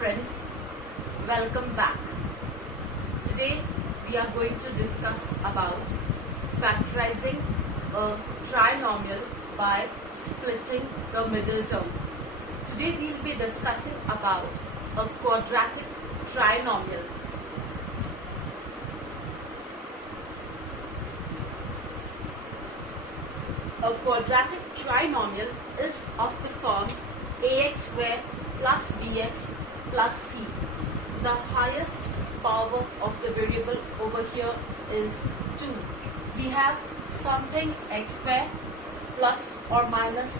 friends, welcome back. Today we are going to discuss about factorizing a trinomial by splitting the middle term. Today we will be discussing about a quadratic trinomial. A quadratic trinomial is of the form ax square plus bx plus c. The highest power of the variable over here is 2. We have something x square plus or minus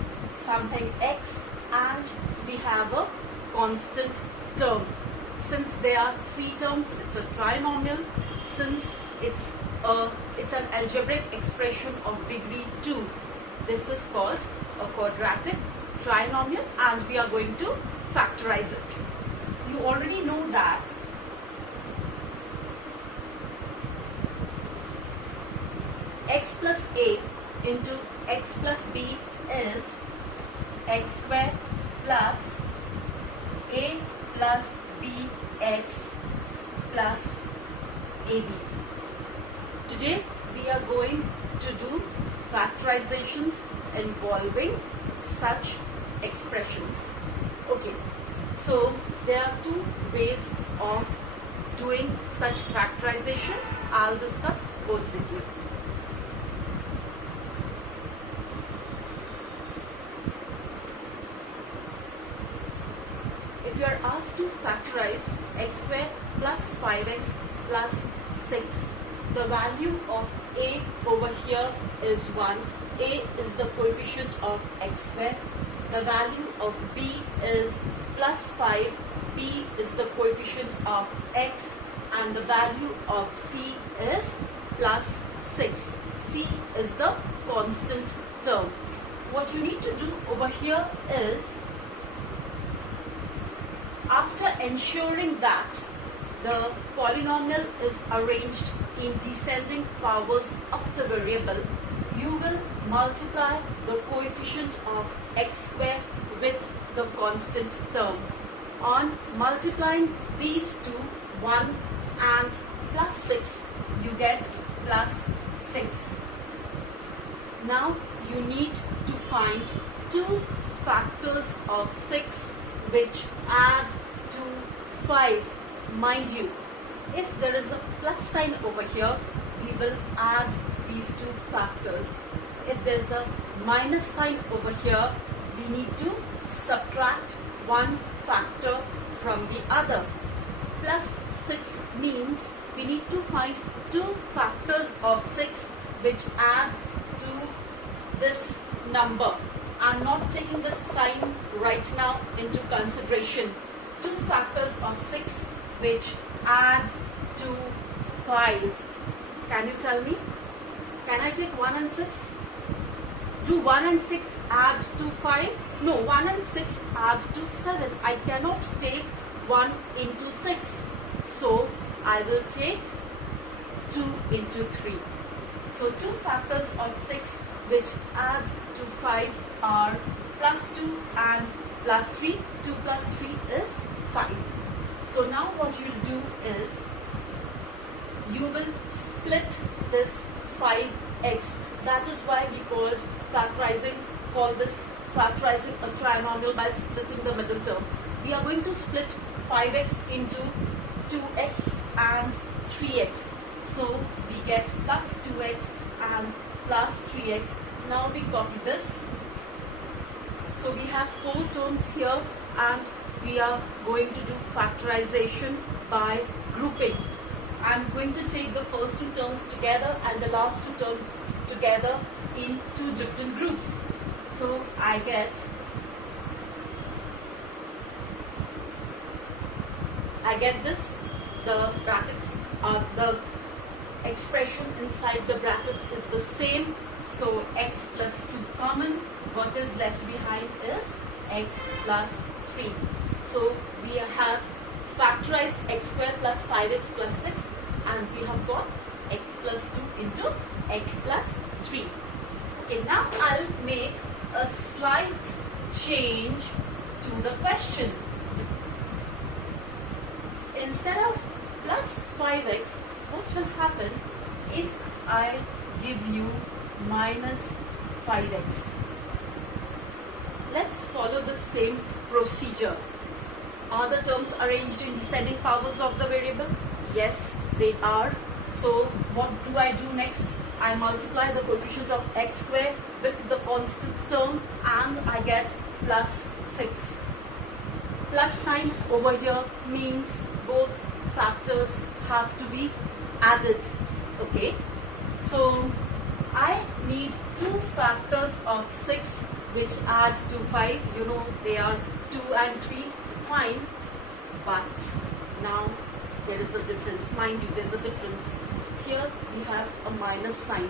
something x, and we have a constant term. Since there are 3 terms, it's a trinomial. Since it's an algebraic expression of degree 2, this is called a quadratic trinomial, and we are going to factorize it. You already know that x plus a into x plus b is x square plus a plus bx plus ab. Today we are going to do factorizations involving such expressions. Okay, so there are 2 ways of doing such factorization. I'll discuss both with you. If you are asked to factorize x square plus 5x plus 6, the value of a over here is 1. A is the coefficient of x square. The value of b is plus 5. b is the coefficient of x, and the value of c is plus 6. c is the constant term. What you need to do over here is, after ensuring that the polynomial is arranged in descending powers of the variable, you will multiply the coefficient of x square with the constant term. On multiplying these two, 1 and plus 6, you get plus 6. Now you need to find 2 factors of 6 which add to 5. Mind you, if there is a plus sign over here, we will add these 2 factors. If there is a minus sign over here, we need to subtract 1 factor from the other. Plus 6 means we need to find 2 factors of 6 which add to this number. I'm not taking the sign right now into consideration. 2 factors of 6 which add to 5. Can you tell me? Can I take 1 and 6? Do 1 and 6 add to 5? No, 1 and 6 add to 7. I cannot take 1 into 6. So I will take 2 into 3. So 2 factors of 6 which add to 5 are plus 2 and plus 3. 2 plus 3 is 5. So now what you'll do is, you will split this 5x. That is why we call this factorizing a trinomial by splitting the middle term. We are going to split 5x into 2x and 3x. So we get plus 2x and plus 3x. Now we copy this. So we have 4 terms here, and we are going to do factorization by grouping. I'm going to take the first 2 terms together and the last 2 terms together in 2 different groups. So I get this. The brackets are the expression inside the bracket is the same. So x plus 2 common. What is left behind is x plus 3. So we have factorized x square plus 5x plus 6, and we have got x plus 2 into x plus 3. Okay, now I'll make a slight change to the question. instead of plus 5x, what will happen if I give you minus 5x? Let's follow the same procedure. Are the terms arranged in descending powers of the variable? Yes, they are. So what do I do next? I multiply the coefficient of x square with the constant term and I get plus 6. Plus sign over here means both factors have to be added. Okay, so I need two factors of 6 which add to 5. You know they are 2 and 3. Fine, but now there is a difference. Mind you, there's a difference. Here we have a minus sign.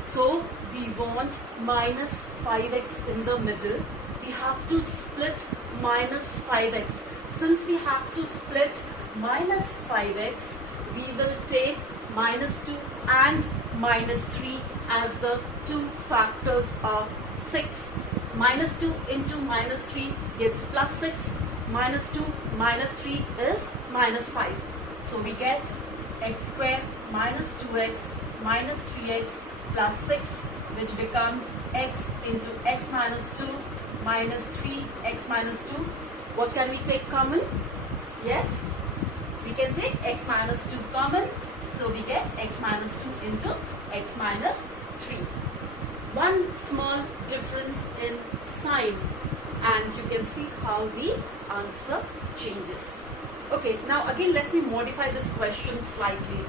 So we want minus 5x in the middle. We have to split minus 5x. Since we have to split minus 5x, we will take minus 2 and minus 3 as the two factors of 6. Minus 2 into minus 3 gives plus 6. Minus 2 minus 3 is minus 5. So we get x square minus 2x minus 3x plus 6, which becomes x into x minus 2 minus 3x minus 2. What can we take common? Yes, we can take x minus 2 common. So we get x minus 2 into x minus 3. One small difference in sign and you can see how the answer changes. Okay, now again let me modify this question slightly.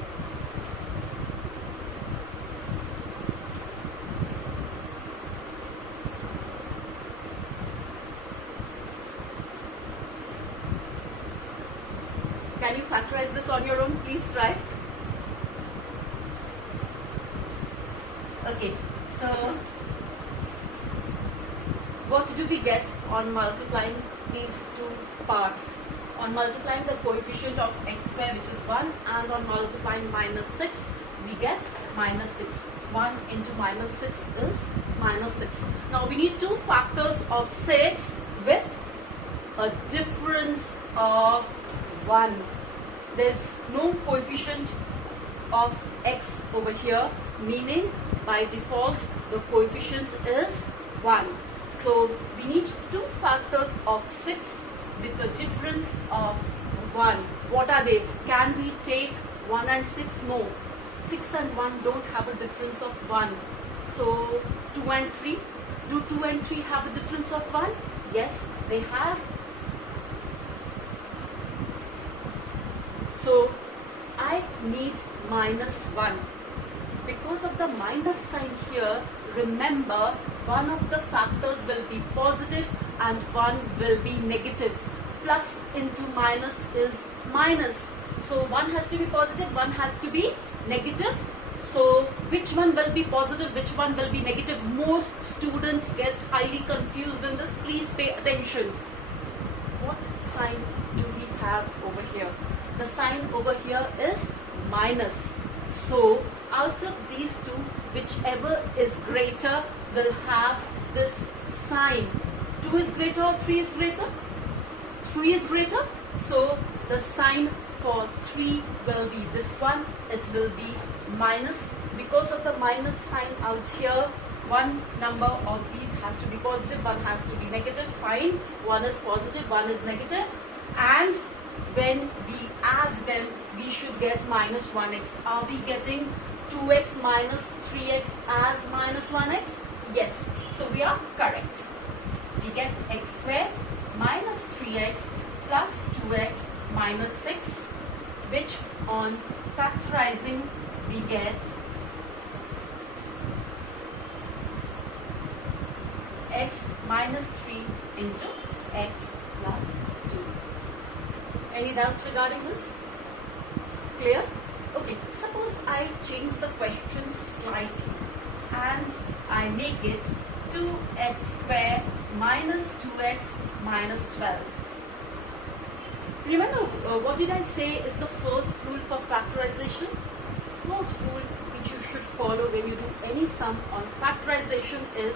Can you factorize this on your own? Please try. Okay, so what do we get on multiplying these two parts? On multiplying the coefficient of x square, which is 1, and on multiplying minus 6, we get minus 6. 1 into minus 6 is minus 6. Now we need two factors of 6 with a difference of 1. There's no coefficient of x over here, meaning by default the coefficient is 1. So we need two factors of 6 with a difference of 1. What are they? Can we take 1 and 6? No. 6 and 1 don't have a difference of 1. So 2 and 3. Do 2 and 3 have a difference of 1? Yes, they have. So I need minus 1. Because of the minus sign here, remember one of the factors will be positive and one will be negative. Plus into minus is minus. So one has to be positive, one has to be negative. So which one will be positive, which one will be negative? Most students get highly confused in this. Please pay attention. What sign do we have over here? The sign over here is minus. So out of these two, whichever is greater will have this sign. 2 is greater or 3 is greater? 3 is greater. So the sign for 3 will be this one. It will be minus. Because of the minus sign out here, one number of these has to be positive, one has to be negative. Fine. One is positive, one is negative. And when we add them, we should get minus 1x. Are we getting 2x minus 3x as minus 1x? Yes. So we are correct. We get x square minus 3x plus 2x minus 6, which on factorizing we get x minus 3 into x plus 2. Any doubts regarding this? Clear? Okay, suppose I change the question slightly and I make it 2x square minus 2x minus 12. Remember what did I say is the first rule for factorization? First rule which you should follow when you do any sum on factorization is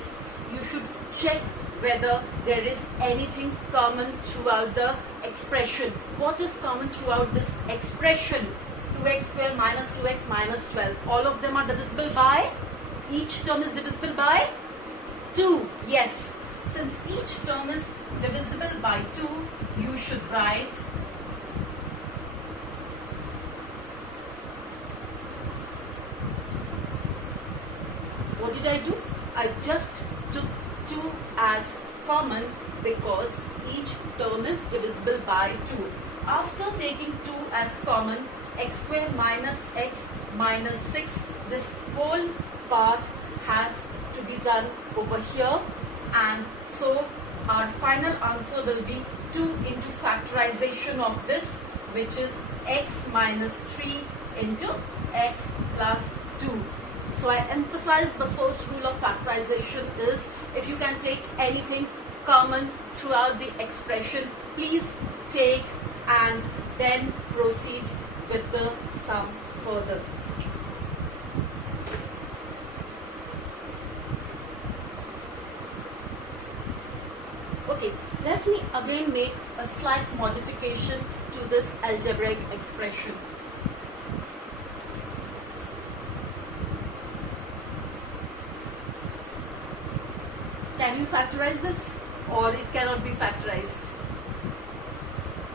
you should check whether there is anything common throughout the expression. What is common throughout this expression? 2x square minus 2x minus 12. All of them are divisible by, each term is divisible by 2. Yes, since each term is divisible by 2, you should write what did I do? I just took 2 as common because each term is divisible by 2. After taking 2 as common, x square minus x minus 6, this whole part has to be done over here, and so our final answer will be 2 into factorization of this, which is x minus 3 into x plus 2. So I emphasize the first rule of factorization is if you can take anything common throughout the expression, please take and then proceed with the sum further. Okay, let me again make a slight modification to this algebraic expression. Can you factorize this, or it cannot be factorized?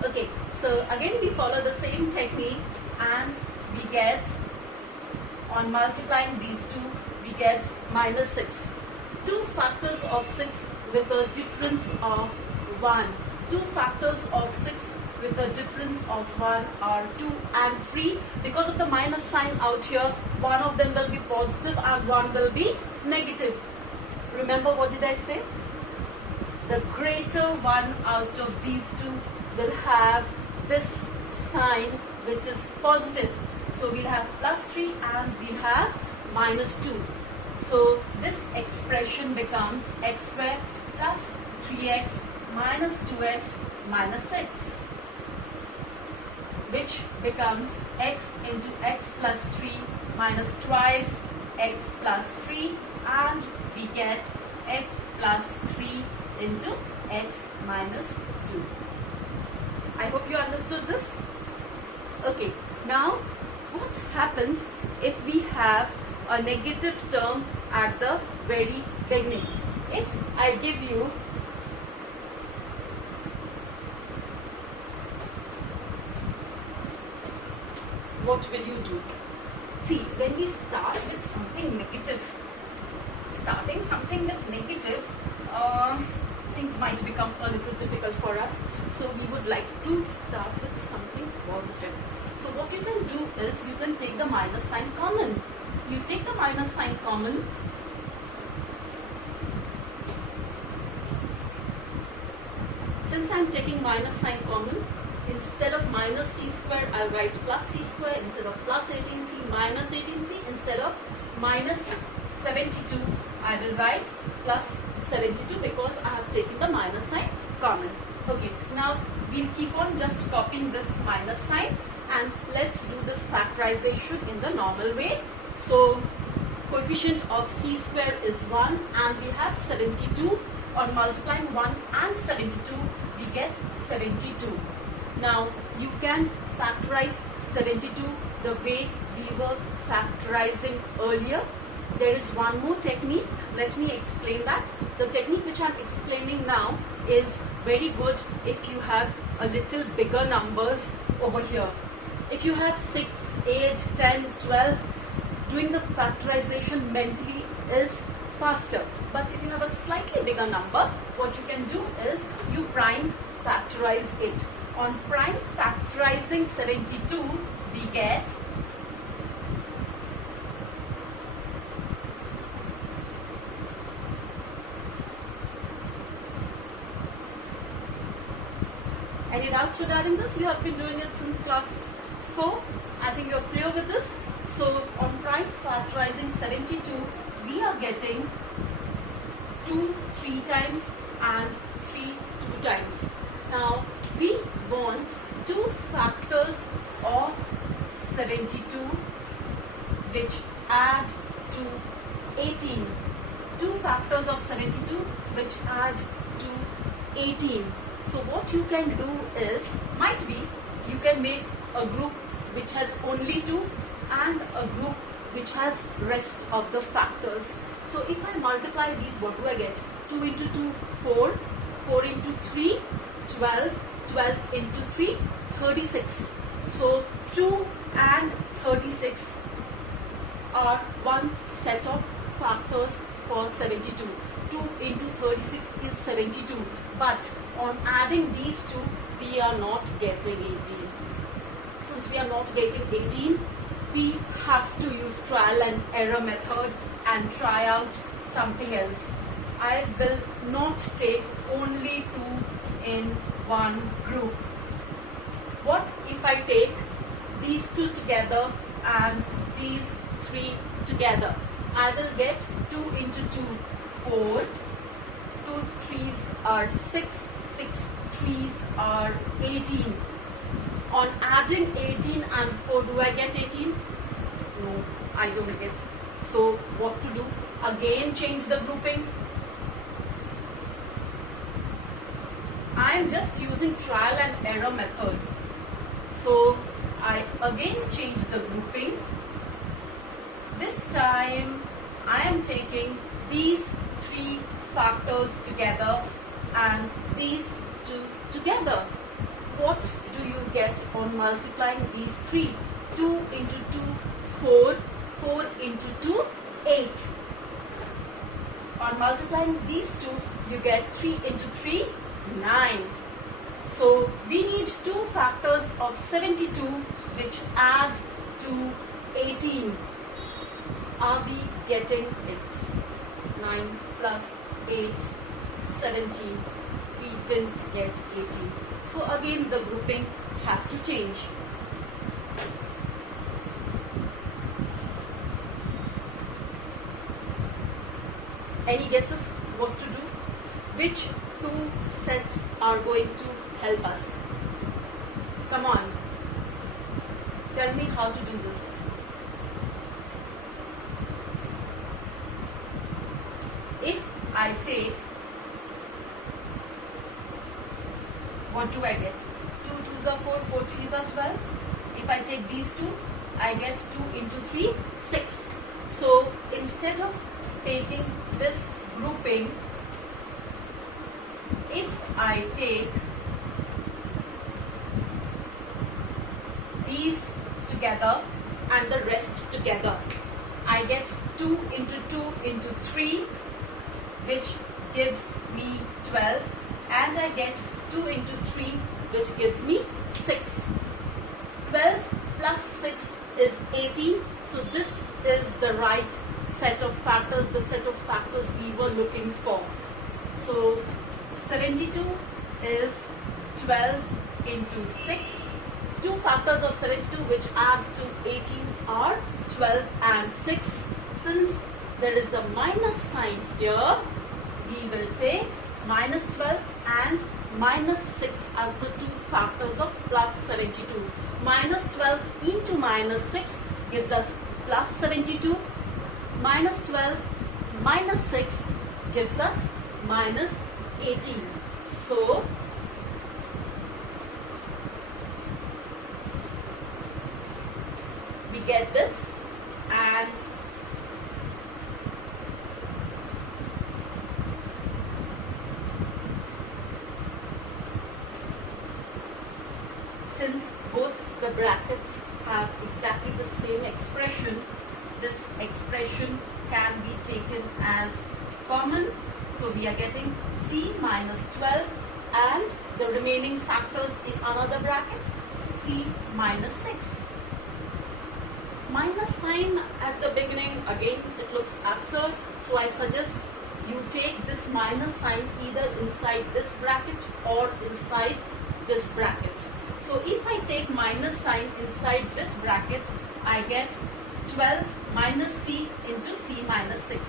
Okay, so again we follow the same technique and we get, on multiplying these two, we get minus 6. 2 factors of 6 with a difference of 1. 2 factors of 6 with a difference of 1 are 2 and 3. Because of the minus sign out here, one of them will be positive and one will be negative. Remember what did I say? The greater one out of these two will have this sign which is positive. So we'll have plus 3 and we'll have minus 2. So this expression becomes x square plus 3x minus 2x minus 6, which becomes x into x plus 3 minus twice x plus 3, and we get x plus 3 into x minus 2. I hope you understood this. Okay, now what happens if we have a negative term at the very beginning? If I give you what will you do? See, when we start with something negative, starting something with negative, things might become a little difficult for us. So we would like to start with something positive. So what you can do is you can take the minus sign common. You take the minus sign common. Since I am taking minus sign common, instead of minus c square, I'll write plus c square. Instead of plus 18c, minus 18c. Instead of minus 72, I will write plus 72 because I have taken the minus sign common. Okay, now we'll keep on just copying this minus sign and let's do this factorization in the normal way. So coefficient of c square is 1 and we have 72. On multiplying 1 and 72, we get 72. Now you can factorize 72 the way we were factorizing earlier. There is one more technique. Let me explain that. The technique which I am explaining now is very good if you have a little bigger numbers over here. If you have 6, 8, 10, 12, doing the factorization mentally is faster. But if you have a slightly bigger number, what you can do is you prime factorize it. On prime factorizing 72, we get any doubts regarding this? You have been doing it since class 4. I think you are clear with this. So on prime factorizing 72, we are getting 2 3 times and 3 2 times. Now we want 2 factors of 72 which add to 18. 2 factors of 72 which add 18. So what you can do is, might be, you can make a group which has only 2 and a group which has rest of the factors. So if I multiply these, what do I get? 2 into 2, 4, 4 into 3, 12, 12 into 3, 36. So 2 and 36 are one set of factors for 72. 2 into 36 is 72. But on adding these two, we are not getting 18. Since we are not getting 18, we have to use trial and error method and try out something else. I will not take only 2 in one group. What if I take these 2 together and these 3 together? I will get 2 into 2, 4, 2 3s are 6, 6 3s are 18. On adding 18 and 4, do I get 18? No, I don't get. So what to do? Again change the grouping. I am just using trial and error method. So I again change the grouping. This time I am taking these 3 factors together and these 2 together. What do you get on multiplying these 3? 2 into 2, 4, 4 into 2, 8. On multiplying these 2, you get 3 into 3, 9. So we need 2 factors of 72 which add to 18. Are we getting it? 9 plus 8, 17. We didn't get 18. So again the grouping has to change. Any guesses what to do? Which 2 sets are going to help us? Come on. Tell me how to do this. If I take, what do I get? 2 2s are 4, 4 3s are 12. If I take these 2, I get 2 into 3, 6. So instead of taking this grouping, if I take these together and the rest together, I get 2 into 2 into 3, which gives me 12, and I get 2 into 3, which gives me 6. 12 plus 6 is 18. So this is the right set of factors, the set of factors we were looking for. So 72 is 12 into 6. 2 factors of 72 which add to 18 are 12 and 6. Since there is a minus sign here, we will take minus 12 and minus 6 as the 2 factors of plus 72. Minus 12 into minus 6 gives us plus 72. Minus 12 minus 6 gives us minus 18. So we get this, and since both the brackets have exactly the same expression, this expression can be taken as common. So we are getting C minus 12 and the remaining factors in another bracket, C minus 6. Minus sign at the beginning, again it looks absurd. So I suggest you take this minus sign either inside this bracket or inside this bracket. So if I take minus sign inside this bracket, I get 12 minus C into C minus 6.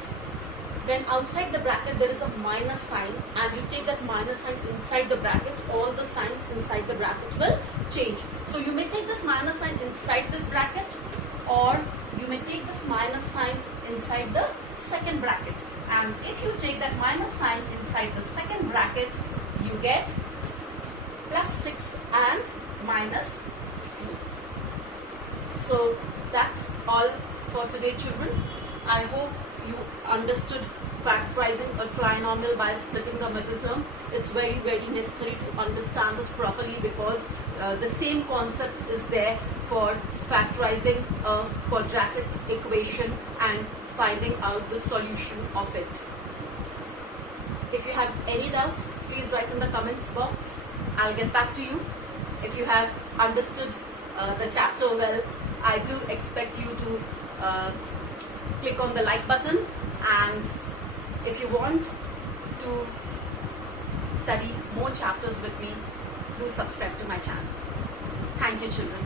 When outside the bracket there is a minus sign and you take that minus sign inside the bracket, all the signs inside the bracket will change. So you may take this minus sign inside this bracket, or you may take this minus sign inside the second bracket. And if you take that minus sign inside the second bracket, you get plus C. So that's all for today, children. I hope you understood factorizing a trinomial by splitting the middle term. It's very, very necessary to understand it properly because the same concept is there for factorizing a quadratic equation and finding out the solution of it. If you have any doubts, please write in the comments box. I'll get back to you. If you have understood the chapter well, I do expect you to click on the like button, and if you want to study more chapters with me, do subscribe to my channel. Thank you, children.